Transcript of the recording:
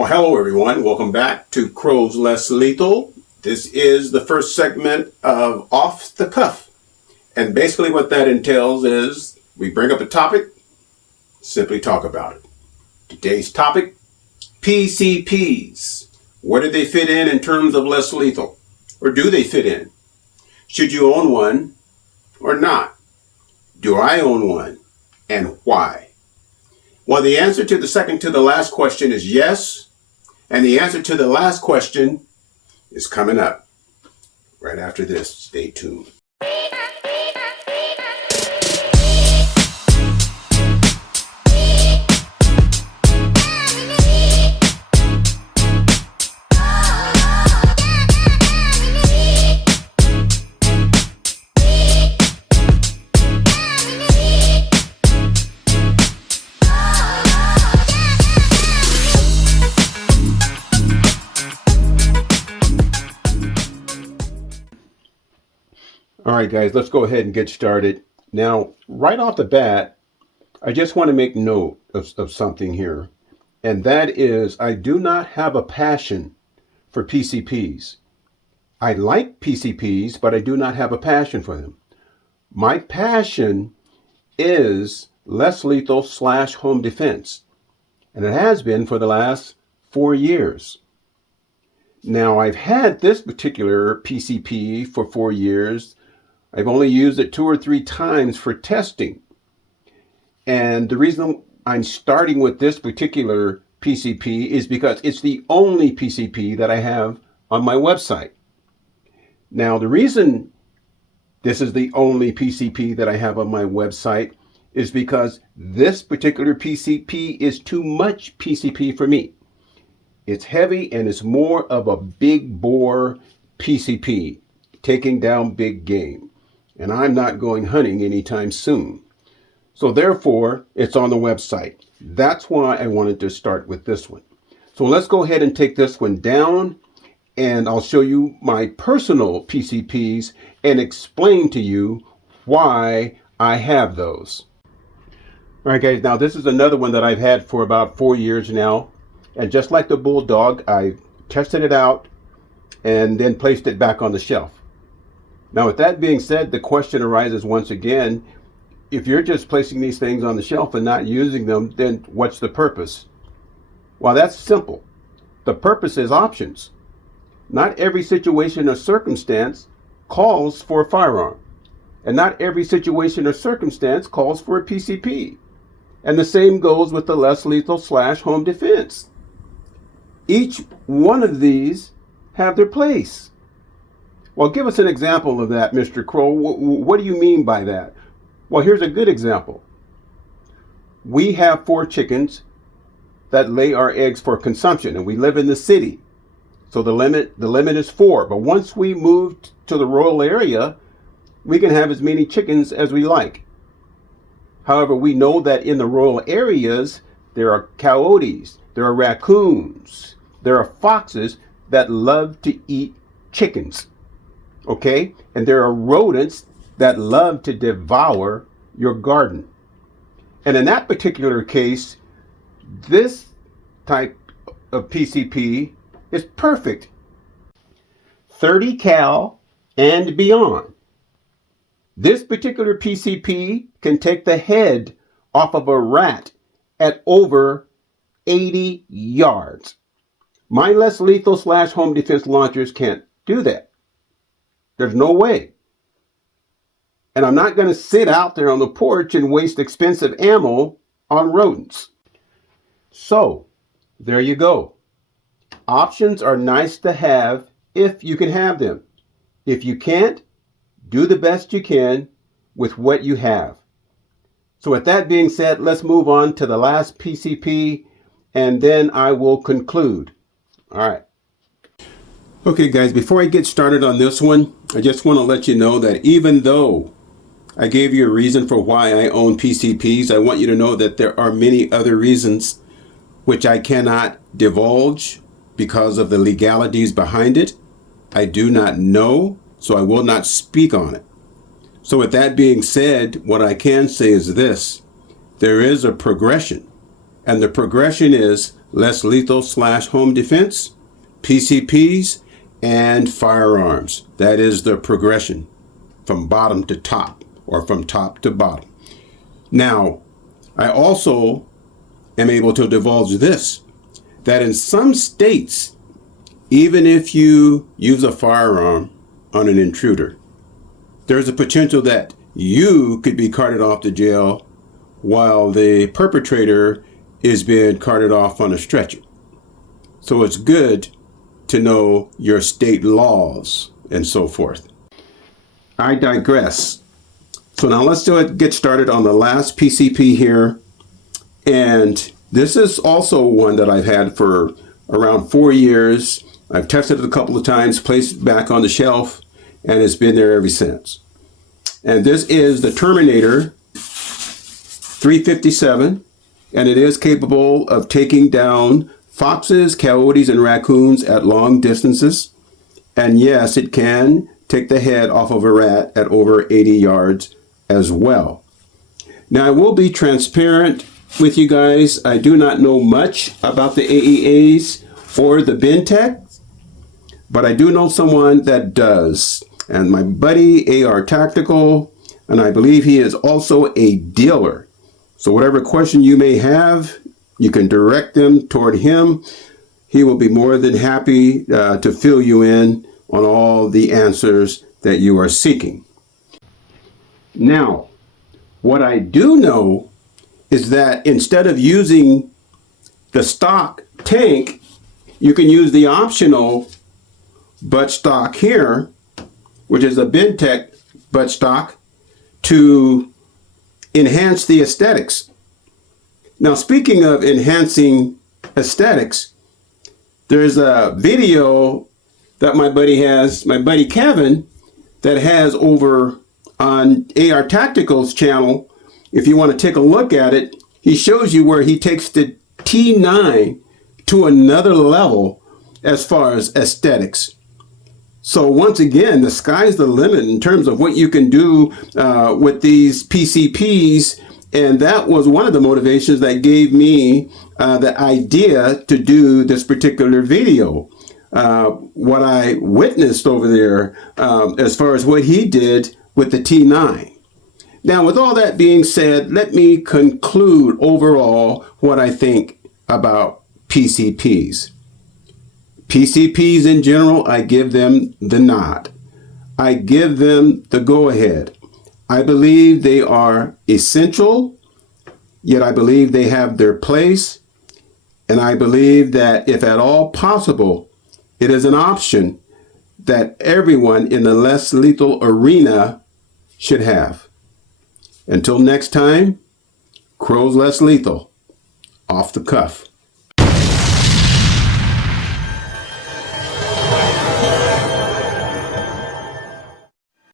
Well, hello everyone. Welcome back to Crow's Less Lethal. This is the first segment of Off the Cuff. And basically what that entails is we bring up a topic, simply talk about it. Today's topic, Pcp'S. Where do they fit in terms of less lethal? Or do they fit in? Should you own one or not? Do I own one? And why? Well, the answer to the second to the last question is yes. And the answer to the last question is coming up right after this. Stay tuned. All right, guys, let's go ahead and get started. Now, right off the bat, I just want to make note of something here. And that is, I do not have a passion for Pcp'S. I like Pcp'S, but I do not have a passion for them. My passion is less lethal / home defense. And it has been for the last 4 years. Now, I've had this particular Pcp for 4 years. I've only used it 2 or 3 times for testing. And the reason I'm starting with this particular Pcp is because it's the only Pcp that I have on my website. Now, the reason this is the only Pcp that I have on my website is because this particular Pcp is too much Pcp for me. It's heavy and it's more of a big bore Pcp, taking down big game. And I'm not going hunting anytime soon. So therefore, it's on the website. That's why I wanted to start with this one. So let's go ahead and take this one down, and I'll show you my personal Pcp's and explain to you why I have those. All right, guys, now this is another one that I've had for about 4 years now. And just like the Bulldog, I tested it out and then placed it back on the shelf. Now, with that being said, the question arises once again, if you're just placing these things on the shelf and not using them, then what's the purpose? Well, that's simple. The purpose is options. Not every situation or circumstance calls for a firearm. And not every situation or circumstance calls for a Pcp. And the same goes with the less lethal / home defense. Each one of these have their place. Well, give us an example of that, Mr. Crow. What do you mean by that? Well, here's a good example. We have 4 chickens that lay our eggs for consumption, and we live in the city. So the limit is 4. But once we move to the rural area, we can have as many chickens as we like. However, we know that in the rural areas, there are coyotes, there are raccoons, there are foxes that love to eat chickens. Okay? And there are rodents that love to devour your garden. And in that particular case, this type of Pcp is perfect. 30 cal and beyond. This particular Pcp can take the head off of a rat at over 80 yards. My less lethal / home defense launchers can't do that. There's no way. And I'm not going to sit out there on the porch and waste expensive ammo on rodents. So, there you go. Options are nice to have if you can have them. If you can't, do the best you can with what you have. So with that being said, let's move on to the last Pcp, and then I will conclude. All right. Okay, guys, before I get started on this one, I just want to let you know that even though I gave you a reason for why I own Pcp's, I want you to know that there are many other reasons which I cannot divulge because of the legalities behind it. I do not know, so I will not speak on it. So with that being said, what I can say is this. There is a progression, and the progression is less lethal / home defense, PCPs, and firearms. That is the progression from bottom to top, or from top to bottom. Now, I also am able to divulge this, that in some states, even if you use a firearm on an intruder, there's a potential that you could be carted off to jail while the perpetrator is being carted off on a stretcher. So it's good to know your state laws and so forth. I digress. So now let's get started on the last PCP here. And this is also one that I've had for around 4 years. I've tested it a couple of times, placed it back on the shelf, and it's been there ever since. And this is the Terminator 357, and it is capable of taking down foxes, coyotes, and raccoons at long distances. And yes, it can take the head off of a rat at over 80 yards as well. Now, I will be transparent with you guys. I do not know much about the AEAs or the Bentec, but I do know someone that does. And my buddy, AR Tactical, and I believe he is also a dealer. So whatever question you may have, you can direct them toward him. He will be more than happy to fill you in on all the answers that you are seeking. Now, what I do know is that instead of using the stock tank, you can use the optional buttstock here, which is a Bentec buttstock, to enhance the aesthetics. Now, speaking of enhancing aesthetics, there's a video that my buddy Kevin, that has over on AR Tactical's channel. If you want to take a look at it, he shows you where he takes the T9 to another level as far as aesthetics. So once again, the sky's the limit in terms of what you can do with these PCPs. And that was one of the motivations that gave me the idea to do this particular video. What I witnessed over there as far as what he did with the T9. Now, with all that being said, let me conclude overall what I think about PCPs. PCPs in general, I give them the nod. I give them the go-ahead. I believe they are essential, yet I believe they have their place. And I believe that if at all possible, it is an option that everyone in the less lethal arena should have. Until next time, Crow's Less Lethal, off the cuff.